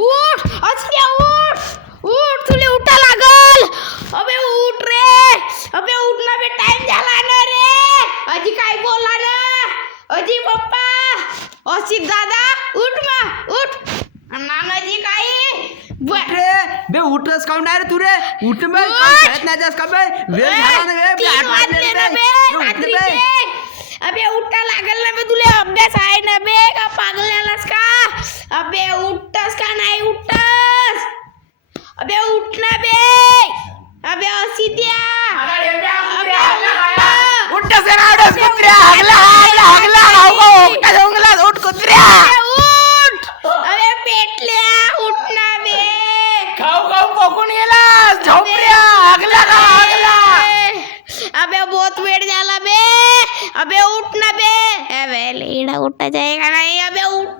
उठ अस्या उठ उठ तुले उठा लागल. अबे उठ रे. अबे उठ ना बे टाइम झाला ना रे. अजी काय बोला ना अजी पप्पा असित दादा उठ मा उठ. नानाजी काय रे बे उठस काऊन नाही रे तू रे उठ बे खेळत नाही जास का बे वेळ झाला ना बे 8 वाजले ना बे उठ बे. अबे उठा लागल ना बे तुले अभ्यास आहे ना बे का पागल्यालास का. अबे उठतस का नाही उठतस. अबे उठ ना बे. अबे असित्या उठस रे आडस कुत्र्या हगला हगला हगला हाव का जंगला उठ कुत्र्या उठ. अबे पेटल्या उठ ना बे. खाऊ खाऊ कोकून गेला झोपऱ्या हगला का हगला. अबे बहुत वेळ झाला बे. अबे उठ ना बे. अबे लेडा उठा जाएगा नाही. अबे उठ